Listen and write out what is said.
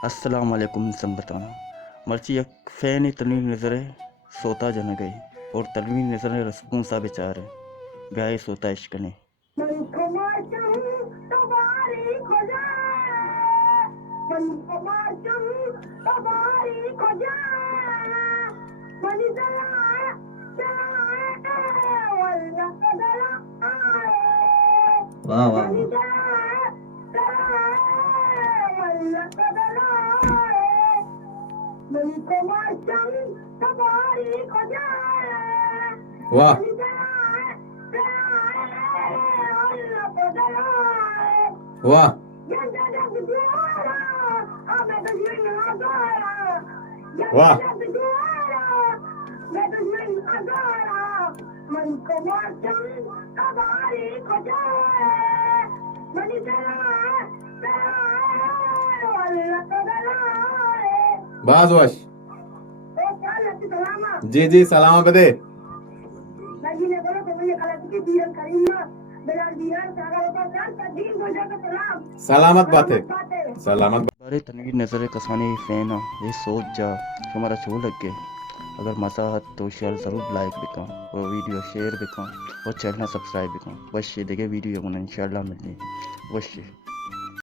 अस्सलाम वालेकुम संबताना मर्ची एक फ़ैन तनवीर नज़र सोता जन गई और तनवीर नज़र रसून सा बेचारे ब्याह सोता इश्क ने वाह वाह वाह वाह वाह बस वश जी जी सलाम बदे सलामत बात है सलामत बारे तनवीर नज़र कसाने फ़ैन ये सोच जा हमारा छो लग गए अगर मज़ा है तो शेयर ज़रूर लाइक बिका और वीडियो शेयर बिका और चैनल सब्सक्राइब बिका वश देखे वीडियो को इंशाल्लाह मिलती वश